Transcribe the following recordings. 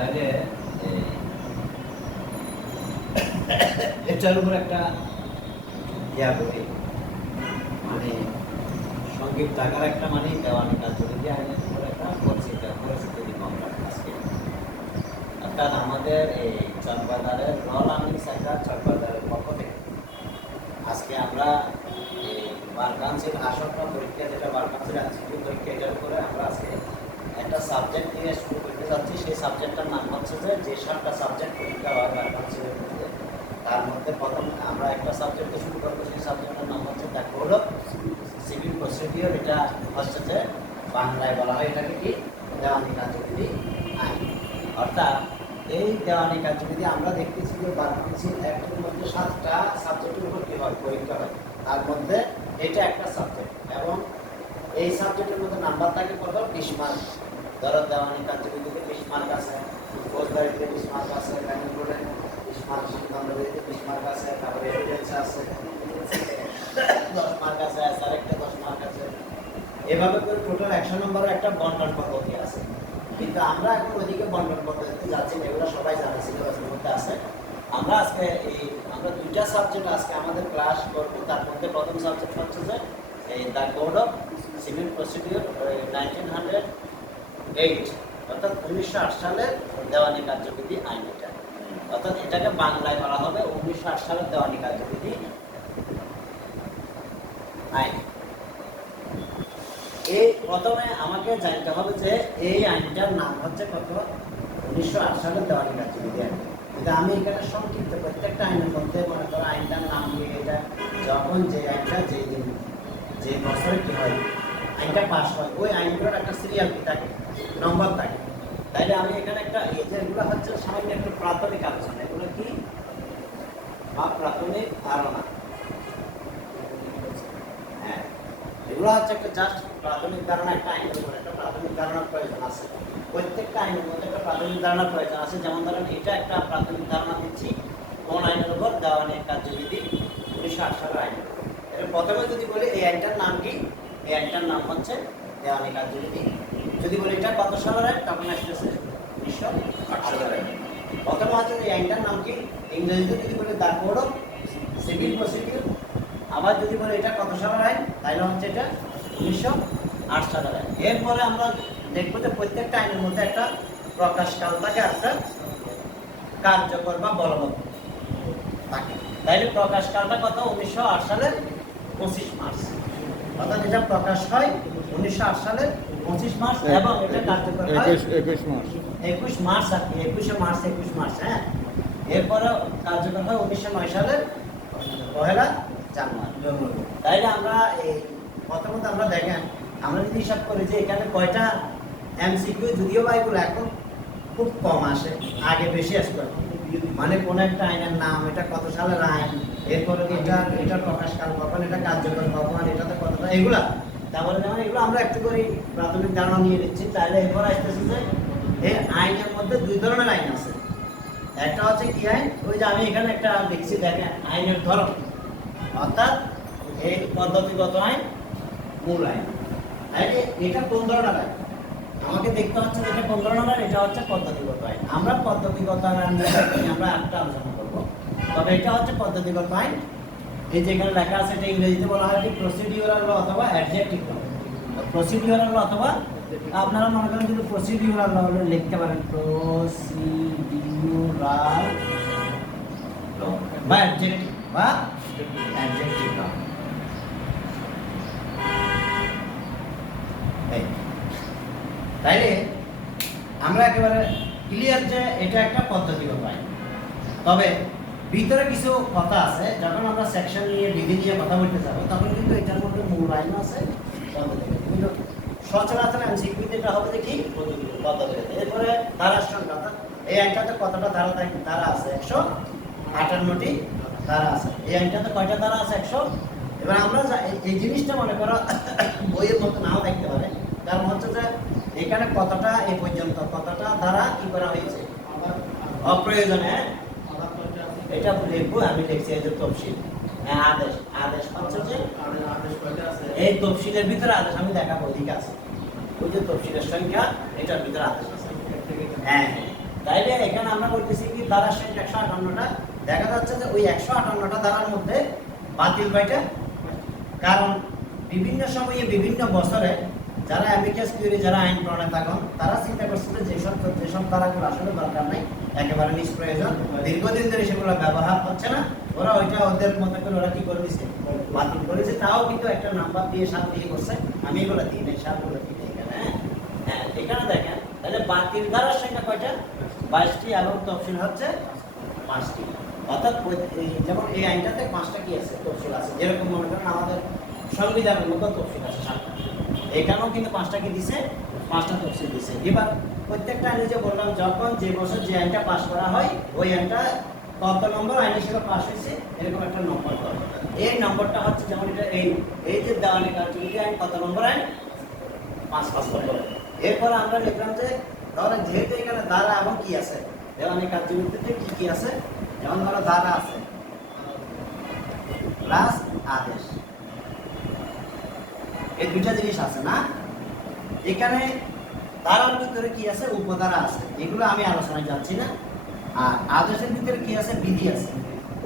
তাহলে এটার উপর একটা ইয়া করি, মানে সঙ্গীত টাকার একটা মানে দেওয়ানি কাজ করে দিয়ে আইনের উপর একটা পরিচিতি দিব আমরা আজকে। অর্থাৎ আমাদের এই চকবাজারের রল আর্মিং সেন্টার চকবাজারের পক্ষ থেকে আজকে আমরা এই বার কাউন্সিল আসনটা পরীক্ষা, যেটা বার কাউন্সিল ইনস্টিটিউট পরীক্ষা, এটার উপরে আমরা আজকে একটা সাবজেক্ট নিয়ে শুরু করতে যাচ্ছি। সেই সাবজেক্টটার নাম হচ্ছে যে 7টা সাবজেক্ট পরীক্ষা হয় বার কাউন্সিলের মধ্যে, তার মধ্যে প্রথম আমরা একটা সাবজেক্টে শুরু করবো। সেই সাবজেক্টের নাম হচ্ছে the code of civil procedure. এটা হচ্ছে যে বাংলায় বলা হয় এটাকে কি, দেওয়ানি কার্যবিধি আইন। অর্থাৎ এই দেওয়ানি কার্যবিধি আমরা দেখতেছি যে বার কাউন্সিল অ্যাক্টের মধ্যে 7টা সাবজেক্টের উপর কি হয়, পরীক্ষা হয়। তার মধ্যে এটা একটা সাবজেক্ট, এবং এই সাবজেক্টের মধ্যে নাম্বার থাকে কত, 20 মার্ক। ধরো দেওয়ানি কার্যবিধিতে 20 মার্ক আছে, ফৌজদারিতে 20 মার্ক আছে, কানুন কোডে 20 মার্ক, দণ্ডবিধিতে 20 মার্ক আছে, তারপরে এভিডেন্স আছে 10 মার্ক আছে, আরেকটা 10 মার্ক আছে। এভাবে করে টোটাল 100 নম্বরের একটা বন্টন পদ্ধতি আছে। কিন্তু আমরা এখন ওইদিকে বন্টন পদ্ধতিতে যাচ্ছি না, এগুলো সবাই জানে, সিলেবাসের মধ্যে আছে। আমরা আজকে আমরা 2টা সাবজেক্ট আজকে আমাদের ক্লাস করবো। তার মধ্যে প্রথম সাবজেক্ট হচ্ছে যে এই the code of civil procedure 1908, অর্থাৎ 1908 সালের দেওয়ানি কার্যবিধি আইন। এটা অর্থাৎ এটাকে বাংলায় বলা হবে 1908 সালের দেওয়ানি কার্যবিধি আইন। এই প্রথমে আমাকে জানতে হবে যে এই আইনটার নাম হচ্ছে কত, 1908 সালের দেওয়ানি কার্যবিধি আইন। কিন্তু আমি এখানে সংক্ষিপ্ত প্রত্যেকটা আইনের মধ্যে মনে করো আইনটার নাম দিয়ে, এটা যখন যে আইনটা যেই দিন যে বছরে কি হয় আইনটা পাস হয়, ওই আইনগুলোর একটা সিরিয়াল কি থাকে, নম্বর থাকে। তাইলে আমি এখানে একটা এগুলো হচ্ছে সামান্য একটু প্রাথমিক আলোচনা। এগুলো কি বা প্রাথমিক ধারণা, হ্যাঁ এগুলো হচ্ছে একটা জাস্ট প্রাথমিক ধারণা। একটা আইনের উপর একটা প্রাথমিক ধারণার প্রয়োজন আছে, প্রত্যেকটা আইনের মধ্যে একটা প্রাথমিক ধারণার প্রয়োজন আছে। যেমন ধরেন এটা একটা প্রাথমিক ধারণা দিচ্ছি কোন আইনের উপর, দেওয়ানি কার্যবিধি 1908 সালের আইনের উপর। এর প্রথমে যদি বলি এই আইনটার নাম কি, এই আইনটার নাম হচ্ছে দেওয়ানি কার্যবিধি। যদি বলি এটা কত সালের আইন, তখন আসতেছে 1908 সালের আইন। প্রথমে হচ্ছে এই আইনটার নাম কি, ইংরেজিতে যদি বলি the code of civil procedure. আবার যদি বলি এটা কত সালের আইন, তাহলে হচ্ছে এটা 1908 সালের আইন। এরপরে আমরা দেখবো যে প্রত্যেকটা আইনের মধ্যে একটা প্রকাশকাল থাকে, একটা কার্যকর বা বলবৎ থাকে। তাইলে প্রকাশকালটা কত, 1908 সালের 25 মার্চ। অর্থাৎ এটা প্রকাশ হয় 1908 সালের 25 মার্চ, এবং এটা কার্যকর হয় 21 মার্চ। 21 মার্চ আর কি, 21 মার্চ। হ্যাঁ, এরপরে কার্যকর হয় 1909 সালের 1 জানুয়ারি। তাইলে আমরা এই প্রথমত আমরা দেখেন, আমরা যদি হিসাব করি যে এখানে কয়টা এমসিকিউ, যদিও বা এগুলো এখন খুব কম আসে, আগে বেশি আসতো। মানে কোন একটা আইনের নাম, এটা কত সালের আইন, এরপরে এটার প্রকাশকাল কখন, এটা কার্যকর কখন, এটাতে কতটা, এগুলা। তারপরে যেমন এগুলো আমরা একটু করে প্রাথমিক ধারণা নিয়ে নিচ্ছি। তাহলে এরপর আসতেছে যে এই আইনের মধ্যে 2 ধরনের আইন আছে। একটা হচ্ছে কি আইন, ওই যে আমি এখানে একটা লিখছি দেখেন, আইনের ধরন, অর্থাৎ এই পদ্ধতিগত আইন, মূল আইন। তাহলে এটা কোন ধরনের আইন আমাকে দেখতে হচ্ছে, যেটা কোন ধরনের আইন, এটা হচ্ছে পদ্ধতিগত আইন। আমরা পদ্ধতিগত আইন নিয়ে আমরা একটা আলোচনা করবো। তবে এটা হচ্ছে পদ্ধতিগত আইন। এই যেখানে লেখা আছে এটা ইংরেজিতে বলা হয় কি, প্রসিডিউরাল ল অথবা অ্যাডজেক্টিভ ল। প্রসিডিউরাল ল অথবা আপনারা মনে করেন যদি প্রসিডিউরাল ল লিখতে পারেন, প্রসিডিউরাল ল বা অ্যাডজেক্টিভ ল। তাইলে আমরা একেবারে ক্লিয়ার যে এটা একটা পদ্ধতিগত আইন। তবে ভিতরে কিছু কথা আছে, যখন আমরা সেকশন নিয়ে বিধি নিয়ে কথা বলতে যাবো, তখন কিন্তু এটার মধ্যে মূল আইন আছে, পদ্ধতিগত। কিন্তু সচরাচর এমসিকিউতে এটা হবে যে কি, পদ্ধতিগত। এরপরে ধারার সংখ্যা, এই আইনটাতে কতটা ধারা আছে, 158টি ধারা আছে। এই আইনটাতে কয়টা ধারা আছে, 100। এবার আমরা এই জিনিসটা মনে করো বইয়ের মতো নাও দেখতে পারে, কারণ হচ্ছে যে এখানে কতটা এই পর্যন্ত কতটা ধারা কি করা হয়েছে, অপ্রয়োজনে এটা লিখবো। আমি লিখছি এই যে তফসিল, আদেশ হচ্ছে যে এই তফসিলের ভিতরে আদেশ আমি দেখাবো, ওইদিকে আছে ওই যে তফসিলের সংখ্যা, এটার ভিতরে আদেশ আছে। হ্যাঁ, তাইলে এখানে আমরা বলতেছি কি ধারার সংখ্যা 158টা, দেখা যাচ্ছে যে ওই 158টা ধারার মধ্যে বাতিল কয়টা? কারণ বিভিন্ন সময়ে বিভিন্ন বছরে যারা অ্যামিকাস কিউরি, যারা আইন প্রণেতা থাকেন, তারা চিন্তা করছে যে যেসব ধারাগুলো আসলে দরকার নাই, একেবারে নিষ্প্রয়োজন, দীর্ঘদিন ধরে সেগুলো ব্যবহার হচ্ছে না, ওরা ওইটা ওদের মতো করে ওরা কি করে দিচ্ছে, বাতিল করেছে। তাও কিন্তু একটা নাম্বার দিয়ে সাত দিয়ে করছে, আমি এগুলো দিই নাই, সাতগুলো দিই নাই এখানে। হ্যাঁ, এখানে দেখেন তাহলে বাতিল ধারার সংখ্যা কয়টা? 22টি, এবং তফসিল হচ্ছে 5টি। অর্থাৎ যেমন এই আইনটাতে 5টা কি আছে, তফসিল আছে। যেরকম মনে করেন আমাদের সংবিধানের মতো তফসিল আছে 7টা, এখানেও কিন্তু 5টা কি দিছে, 5টা তফসিল দিছে। এবার প্রত্যেকটা আইনে যে বললাম, যখন যে বছর যে আইনটা পাস করা হয়, ওই আইনটা কত নম্বর আইন হিসেবে পাস হয়েছে এরকম একটা নম্বর পাবো। এই নম্বরটা হচ্ছে যেমন এটা এই যে দেওয়ানি কার্যবিধি আইন কত নম্বর আইন? 5 নম্বর। এরপর আমরা লিখলাম যে ধরেন যেহেতু এখানে ধারা এবং কি আছে, দেওয়ানি কার্যবিধিতে কি কি আছে, যেমন ধরো ধারা আছে প্লাস আদেশ, এই দুইটা জিনিস আছে না। এখানে ধারার ভিতরে কি আছে, উপধারা আছে, এগুলো আমি আলোচনায় যাচ্ছি না। আর আদেশের ভিতরে কি আছে, বিধি আছে,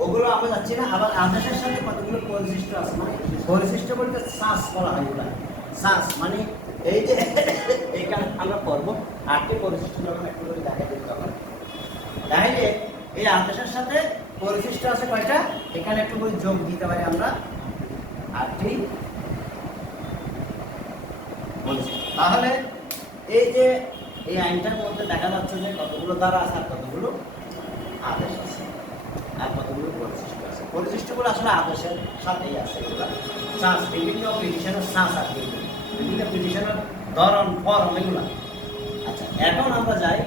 ওগুলো আমরা যাচ্ছি না। আবার আদেশের সাথে কতগুলো পরিশিষ্ট আছে, মানে পরিশিষ্ট বলতে শ্বাস বলা হয়, এগুলা শ্বাস মানে এই যে এখানে আমরা পড়বো 8টি পরিশিষ্ট, যখন একটু করে দেখা দিই তখন তাহলে এই আদেশের সাথে পরিশিষ্ট আছে কয়টা, এখানে একটু করে যোগ দিতে পারি আমরা 8টি পরিশিষ্ট। তাহলে এই যে এই আইনটার মধ্যে দেখা যাচ্ছে যে কতগুলো ধারা আছে আর কতগুলো আদেশ আছে আর কতগুলো পরিশিষ্ট আছে। পরিশিষ্টগুলো আসলে আদেশের সাথেই আছে, এগুলো চান্স, বিভিন্ন পিটিশনের চান্স আছে, বিভিন্ন পিটিশনের ধরন ফর্ম এগুলো। আচ্ছা, এখন আমরা যাই